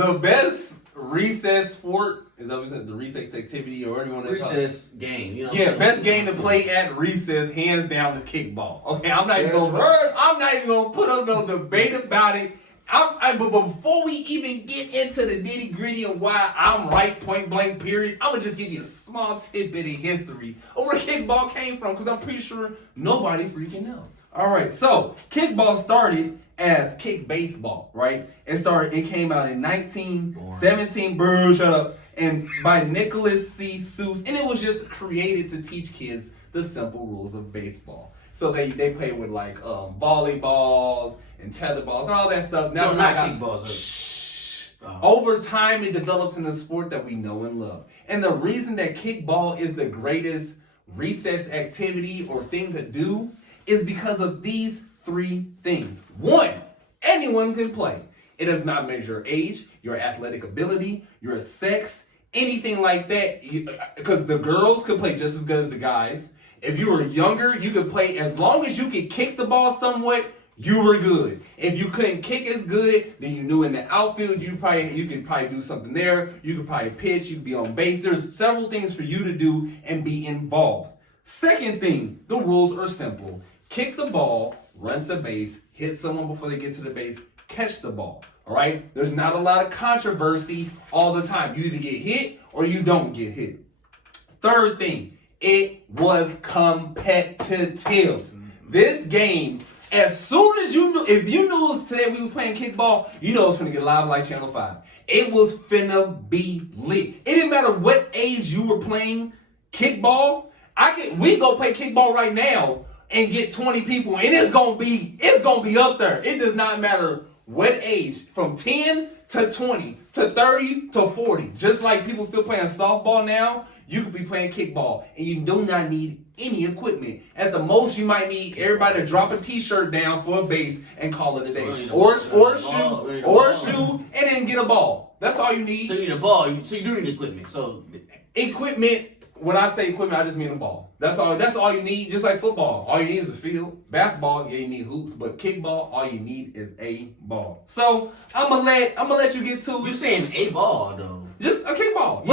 the best recess sport is that the recess activity or whatever you want to call it. Recess game. You know Yeah, best game to play at recess, hands down, is kickball. Okay, I'm not even gonna put up no debate about it. But before we even get into the nitty gritty of why I'm right, point blank, period, I'm gonna just give you a small tidbit of history of where kickball came from, because I'm pretty sure nobody freaking knows. All right, so kickball started as kick baseball, right? It came out in 1917. Boo, shut up. And by Nicholas C. Seuss, and it was just created to teach kids the simple rules of baseball. So they play with like volleyballs and tetherballs and all that stuff. Now, not kickballs. Over time, it developed in the sport that we know and love. And the reason that kickball is the greatest recess activity or thing to do is because of these three things. One, anyone can play. It does not measure age, your athletic ability, your sex, anything like that. Because the girls could play just as good as the guys. If you were younger, you could play as long as you could kick the ball somewhat. You were good. If you couldn't kick as good, then you knew in the outfield you could probably do something there. You could probably pitch. You could be on base. There's several things for you to do and be involved. Second thing, the rules are simple. Kick the ball, run to base, hit someone before they get to the base, catch the ball. All right? There's not a lot of controversy all the time. You either get hit or you don't get hit. Third thing, it was competitive. This game, as soon as you knew, if you knew today we was playing kickball, you know it's finna get live like Channel 5. It was finna be lit. It didn't matter what age you were playing kickball. We go play kickball right now and get 20 people, and it's gonna be up there. It does not matter what age, from 10 to 20 to 30 to 40. Just like people still playing softball now, you could be playing kickball, and you do not need any equipment. At the most, you might need everybody to drop a t-shirt down for a base and call it a day. Or a shoe, and then get a ball. That's all you need. So you need a ball, so you do need equipment. So equipment, when I say equipment, I just mean a ball. That's all you need, just like football. All you need is a field. Basketball, yeah, you need hoops, but kickball, all you need is a ball. So I'm gonna let you get to it. You're saying a ball though. Just a kickball.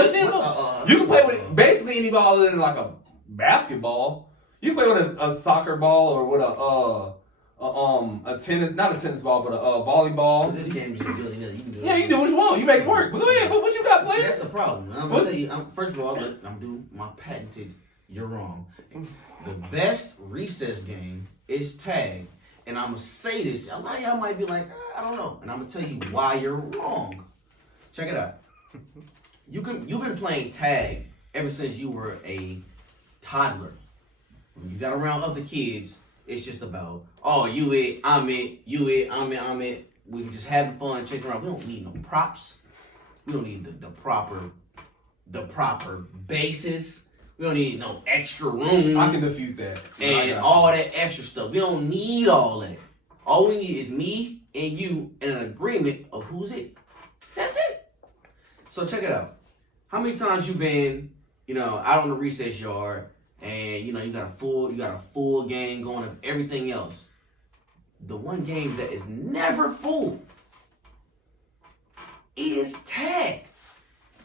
You can play with basically any ball other than like a basketball. You can play with a soccer ball or with a tennis, not a tennis ball, but a volleyball. So this game is really nilly. You can do you can do what you want. You make it work. But go ahead. What you got, player? That's the problem. I'm gonna tell you. First of all, I'm doing my patented. You're wrong. The best recess game is tag, and I'm gonna say this. A lot of y'all might be like, I don't know, and I'm gonna tell you why you're wrong. Check it out. You've been playing tag ever since you were a toddler. When you got around other kids, it's just about, oh, you it, I'm it, you it, I'm it. We just having fun, chasing around. We don't need no props. We don't need the proper bases. We don't need no extra room. I can defute that. And all that extra stuff. We don't need all that. All we need is me and you in an agreement of who's it. That's it. So check it out. How many times you been, out on the recess yard and you got a full game going of everything else. The one game that is never full is tag.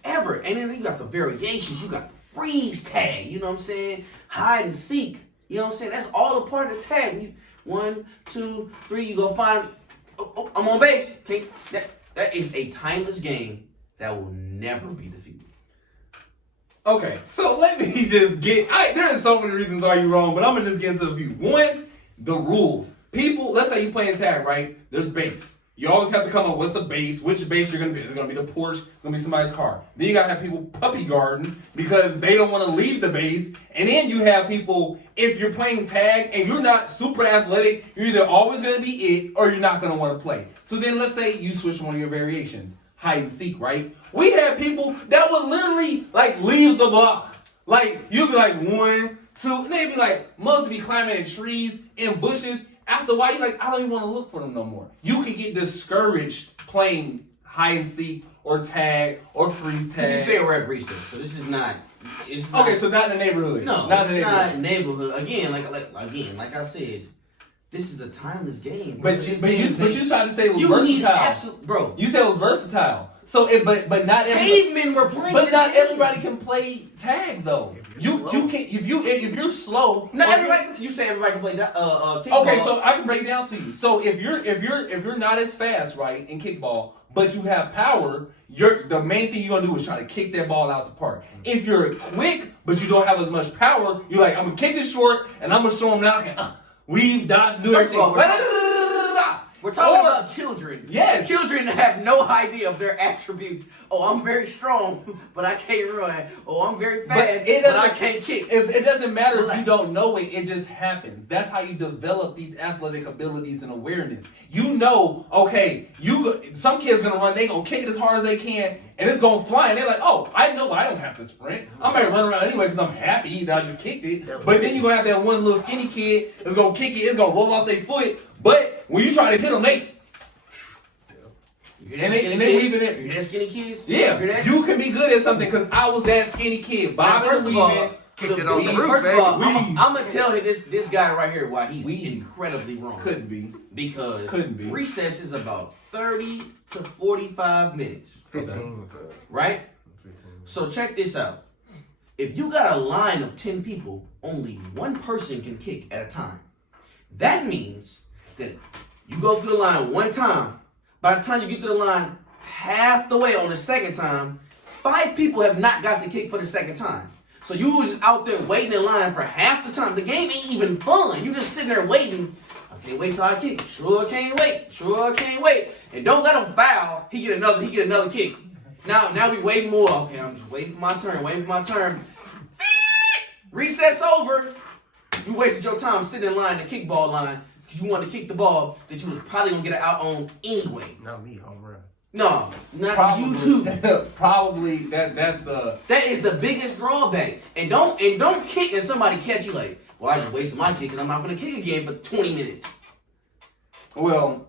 Ever. And then you got the variations. You got the freeze tag. You know what I'm saying? Hide and seek. You know what I'm saying? That's all a part of the tag. 1, 2, 3, you go find. Oh, I'm on base. Okay. That is a timeless game that will never be defeated. Okay, so let me just there are so many reasons why you're wrong, but I'm going to just get into a few. One, the rules. People, let's say you're playing tag, right? There's base. You always have to come up with a base. Which base you're going to be? Is it going to be the porch? It's going to be somebody's car. Then you got to have people puppy guarding because they don't want to leave the base. And then you have people, if you're playing tag and you're not super athletic, you're either always going to be it or you're not going to want to play. So then let's say you switch one of your variations. Hide and seek, right? We had people that would literally leave the block. You'd be 1, 2, and they'd be must be climbing in trees, in bushes. After a while, you're I don't even want to look for them no more. You can get discouraged playing hide and seek or tag or freeze tag. To be fair, we're at recess, so this is not. Okay, so not in the neighborhood. No, not in the neighborhood. Not neighborhood. Again, like I said. This is a timeless game. But you tried to say it was versatile. Bro. You said it was versatile. but not cavemen were playing. But this not game. everybody can play tag though. You can if you're slow. Not everybody. You say everybody can play kickball. Okay, so I can break it down to you. So if you're not as fast, right, in kickball, but you have power, the main thing you're gonna do is try to kick that ball out the park. If you're quick, but you don't have as much power, you're like, I'm gonna kick it short, and I'm gonna show them now. Weave, dodge, do everything. We're talking about children. Yes. Children have no idea of their attributes. Oh, I'm very strong, but I can't run. Oh, I'm very fast, but I can't kick. It doesn't matter if you don't know it. It just happens. That's how you develop these athletic abilities and awareness. You know, okay, some kids gonna run. They gonna kick it as hard as they can, and it's gonna fly. And they're like, oh, I know I don't have to sprint. I might run around anyway because I'm happy that I just kicked it. But then you're gonna have that one little skinny kid that's gonna kick it. It's gonna roll off their foot. But when you try to hit them, You're that skinny kids? Yeah, you can be good at something because I was that skinny kid. First of all, I'm gonna tell you this guy right here why he's incredibly wrong. Couldn't be. Because recess is about 30 to 45 minutes. 15. Right? 15. So check this out. If you got a line of 10 people, only one person can kick at a time. That means that you go through the line one time. By the time you get to the line half the way on the second time, 5 people have not got the kick for the second time. So you was just out there waiting in line for half the time. The game ain't even fun. You just sitting there waiting. I can't wait till I kick. Sure can't wait. Sure can't wait. And don't let him foul. He get another kick. Now we waiting more. Okay, I'm just waiting for my turn. Recess over. You wasted your time sitting in line, the kickball line, because you wanted to kick the ball that you was probably gonna get it out on anyway. Not me, home run. No, not you too. Probably that is the biggest drawback. And don't kick and somebody catch you like, well, I just wasted my kick because I'm not gonna kick again for 20 minutes. Well,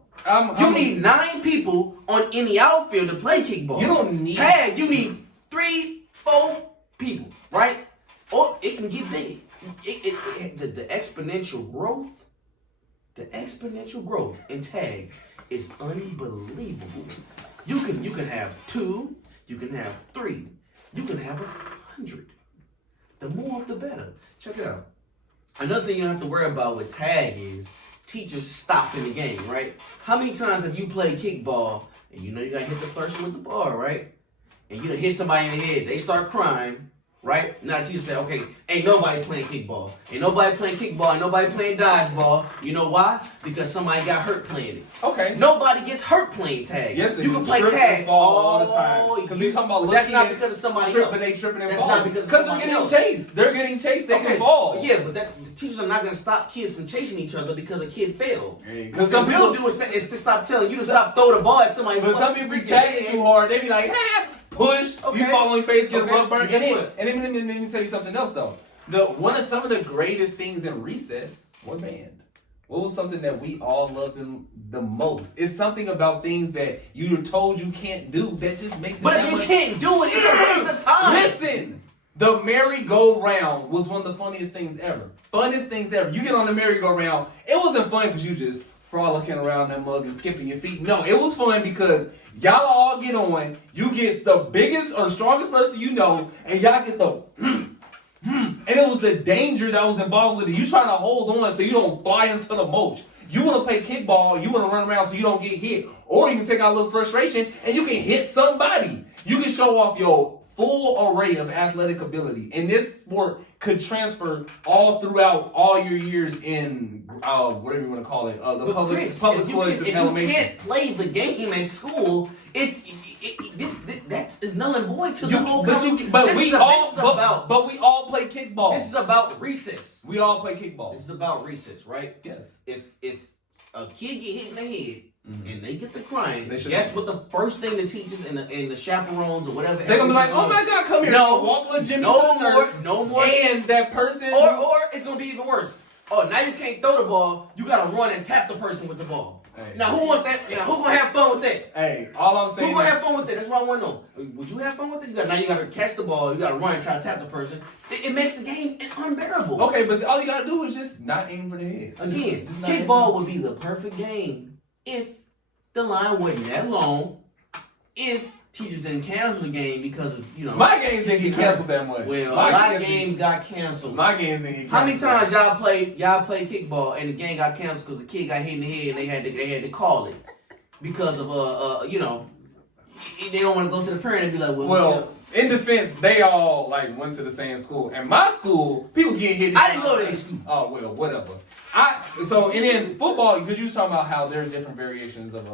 you need 9 people on any outfield to play kickball. You don't need tag. You need 3, 4 people, right? Or it can get big. The exponential growth in tag is unbelievable. You can have 2, you can have 3, you can have 100. The more the better. Check it out. Another thing you don't have to worry about with tag is teachers stopping the game, right? How many times have you played kickball and you know you gotta hit the person with the ball, right? And you done hit somebody in the head, they start crying. Right? Now the teacher said, okay, ain't nobody playing kickball. Ain't nobody playing dodgeball. You know why? Because somebody got hurt playing it. Okay. Nobody gets hurt playing tag. Yes, you can play tag all the time. Because we talking about that's not because of somebody else. They tripping and that's falling. not because they're getting chased. They're getting chased. They can fall. Yeah, but the teachers are not going to stop kids from chasing each other because a kid failed. Because some people do is to stop telling you to stop throwing the ball at somebody. But some people be tagging too hard. They be like, push, you fall on your face, get a rug burn. And then let me tell you something else though. Some of the greatest things in recess were banned. What was something that we all loved the most? It's something about things that you were told you can't do that just makes it. But if you can't do it, it's a waste of time. Listen, the merry-go-round was one of the funniest things ever. Funnest things ever. You get on the merry-go-round, it wasn't fun because you just frolicking around that mug and skipping your feet. No, it was fun because y'all all get on, you get the biggest or strongest person you know, and y'all get the and it was the danger that was involved with it. You trying to hold on so you don't fly into the mulch. You want to play kickball, you want to run around so you don't get hit. Or you can take out a little frustration and you can hit somebody. You can show off your full array of athletic ability. And this sport could transfer all throughout all your years in whatever you want to call it, the public schools and elementary. If you can't play the game at school, that is null and void to the whole conversation. But we all play kickball. This is about recess. We all play kickball. This is about recess, right? Yes. If a kid get hit in the head and they get to crying, guess what the first thing the teachers and the chaperones or whatever they're gonna be like, oh my God, come here. No, walk with Jimmy no more. And that person, or it's gonna be even worse. Oh, now you can't throw the ball. You gotta run and tap the person with the ball. Hey. Now who wants that? Who gonna have fun with that? Hey, all I'm saying. Who gonna have fun with that? That's what I want to know. Would you have fun with it? Now you gotta catch the ball. You gotta run and try to tap the person. It makes the game unbearable. Okay, but all you gotta do is just not aim for the head. Again, kickball would be the perfect game if the line wasn't that long, if teachers didn't cancel the game because of, My games didn't get canceled that much. Well, My a lot of games got canceled. My games didn't get canceled. How many times y'all played kickball and the game got canceled because the kid got hit in the head and they had to call it because of they don't want to go to the parent and be like, well, in defense, they all like went to the same school. And my school, people's getting hit. I didn't go to that school. Oh well, whatever. And then football, because you was talking about how there's different variations of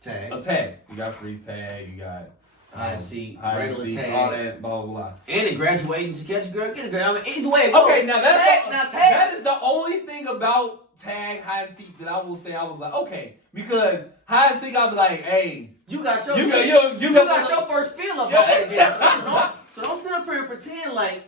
tag. A tag. You got freeze tag. You got hide and seek, hide and regular seek, tag, all that, blah blah blah. And it graduating to catch a girl, get a girl. I mean, either way. Okay, now tag. That is the only thing about tag, hide and seek that I will say I was like, okay, because hide and seek, I'll be like, hey, you got your your first feel about that. So don't sit up here and pretend like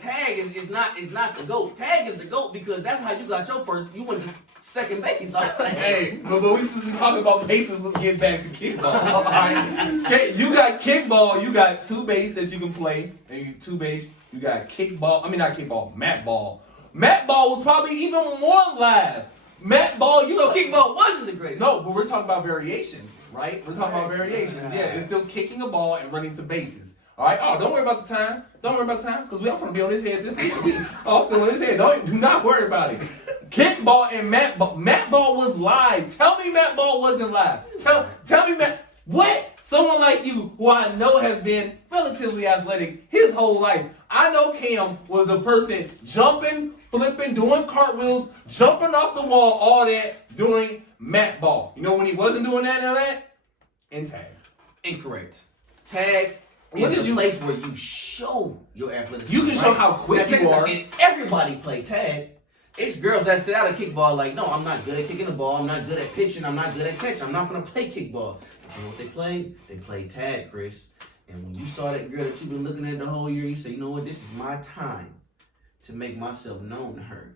tag is not the GOAT. Tag is the GOAT because that's how you got your first. You went to second base. Hey, but we since we talking about bases, let's get back to kickball. Right. You got kickball. You got two base that you can play, and you two base. You got kickball. I mean not kickball. Mat ball. Mat ball was probably even more live. Mat ball. So kickball wasn't the greatest. No, but we're talking about variations, right? We're talking about variations. Yeah, it's still kicking a ball and running to bases. All right. Oh, don't worry about the time. Don't worry about the time because we all gonna be on his head this week. Oh, still on his head. Do not worry about it. Kickball and mat ball. Mat ball was live. Tell me mat ball wasn't live. Tell me what? Someone like you, who I know has been relatively athletic his whole life. I know Cam was the person jumping, flipping, doing cartwheels, jumping off the wall, all that during mat ball. You know when he wasn't doing that and all that? In tag. Incorrect. Tag is a place where you show your athleticism. You can show how quick you are. And everybody play tag. It's girls that sit out of kickball like, no, I'm not good at kicking the ball. I'm not good at pitching. I'm not good at catching. I'm not going to play kickball. But you know what they played? They played tag, Chris. And when you saw that girl that you've been looking at the whole year, you say, you know what? This is my time to make myself known to her.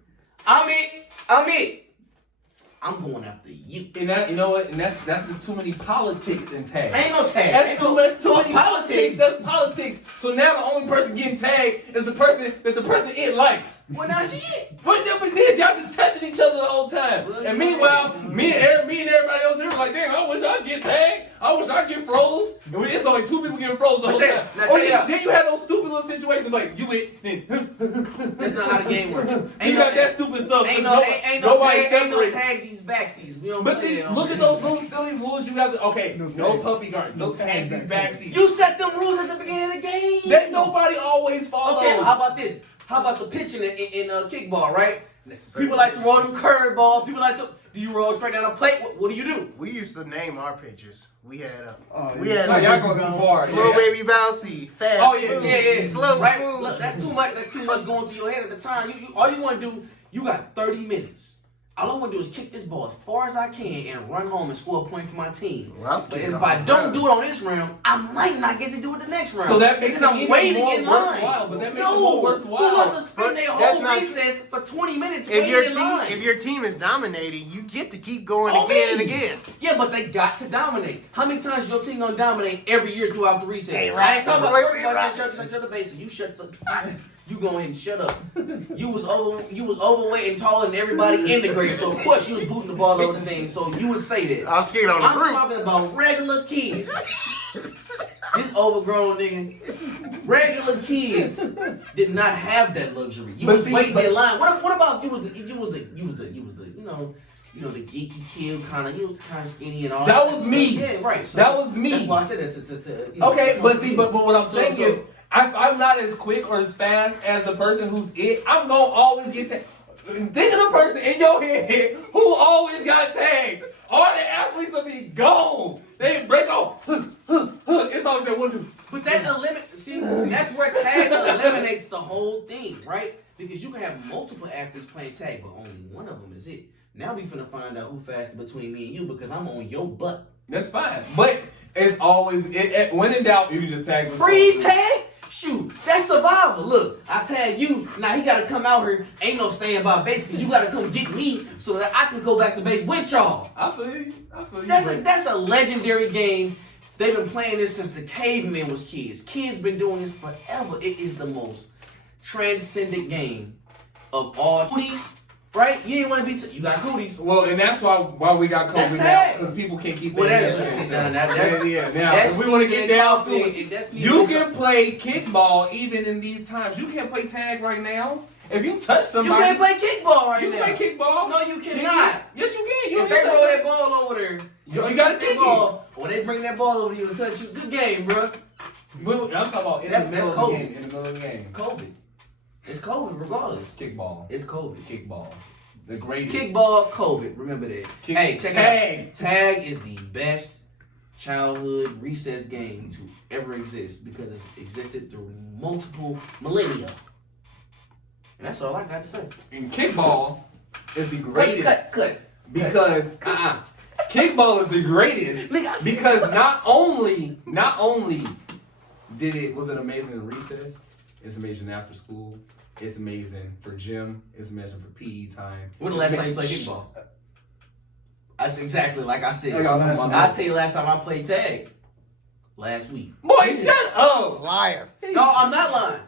I'm going after you. And that, you know what? And that's just too many politics in tag. Ain't no tag. That's too many politics. That's politics. So now the only person getting tagged is the person that the person it likes. Well, now she is. What difference is? Y'all just touching each other the whole time. Well, and meanwhile, me and everybody else here like, damn, I wish I get tagged. I wish I get froze. And it's only two people getting froze the whole time. Then you have those stupid little situations like you went. That's not how the game works. You got that stupid stuff. Ain't no tagsies, backsies. We don't but see, look at those little silly rules you have to. Okay, no puppy guards, no tagsies, backsies. You set them rules at the beginning of the game. That nobody always follows. Okay, how about this? How about the pitching in kickball, right? People like to roll them curveballs. People like to. Do you roll straight down a plate? What do you do? We used to name our pitchers. We had y'all going too far. Slow baby bouncy, fast. Oh yeah. Slow right? smooth. Look, that's too much. That's too much going through your head at the time. All you want to do, you got 30 minutes. All I want to do is kick this ball as far as I can and run home and score a point for my team. Well, but if I don't do it on this round, I might not get to do it the next round. So that makes because I'm waiting in line. But that makes it more worthwhile. Who wants to spend their whole recess for 20 minutes waiting in line? If your team is dominating, you get to keep going again and again. Yeah, but they got to dominate. How many times your team gonna dominate every year throughout the recess? Hey, I ain't talking about first the base. You shut the. You go ahead and shut up. You was overweight and taller than everybody in the grade, so of course you was booting the ball over the thing. So you would say that. I was kicking on the I'm talking about regular kids. This overgrown nigga. Regular kids did not have that luxury. You was waiting in line. What about you was the you know the geeky kid kind of. You was kind of skinny and all. That was me. Yeah, right. So that was me. That's why I said that okay, but what I'm saying is. I'm not as quick or as fast as the person who's it. I'm gonna always get tagged. Think of the person in your head who always got tagged. All the athletes will be gone. They break off. It's always that one dude. But that eliminates. See, that's where tag eliminates the whole thing, right? Because you can have multiple athletes playing tag, but only one of them is it. Now we finna find out who faster between me and you because I'm on your butt. That's fine, but it's always when in doubt, you can just tag the freeze tag. Shoot, that's survival. Look, I tag you. Now he got to come out here. Ain't no staying by base because you got to come get me so that I can go back to base with y'all. I feel you. That's a legendary game. They've been playing this since the cavemen was kids. Kids been doing this forever. It is the most transcendent game of all. right? You ain't want to be. You got cooties. Well, and that's why we got That's COVID now, tag. because people can't keep Well, their that's- hands that's- in. that's- Yeah, now, that's if we want to sneezing get down to coughing, it, that's you sneezing can play kickball even in these times. You can't play tag right now. If you touch You somebody, can't play kickball right you now. can play kickball. No, you Can cannot. Yes, you can. You If don't they need roll to that ball over there, You gotta kick it. ball. When they bring that ball over to you and touch you, good game, bro. I'm talking about in That's- the middle that's of the COVID. game. In the middle of the game. COVID. It's COVID regardless. Kickball. It's COVID. Kickball. The greatest. Kickball, COVID. Remember that. Kick- Hey, check tag. it out. Tag is the best childhood recess game to ever exist because it's existed through multiple millennia. And that's all I got to say. And kickball is the greatest. Cut. Because kickball is the greatest because not only was it amazing in recess, it's amazing after school, it's amazing for gym, it's amazing for PE time. When the last time you played kickball? That's exactly like I said. I got last night. I'll tell you last time I played tag. Last week. Boy, shut up! Liar. No, I'm not lying.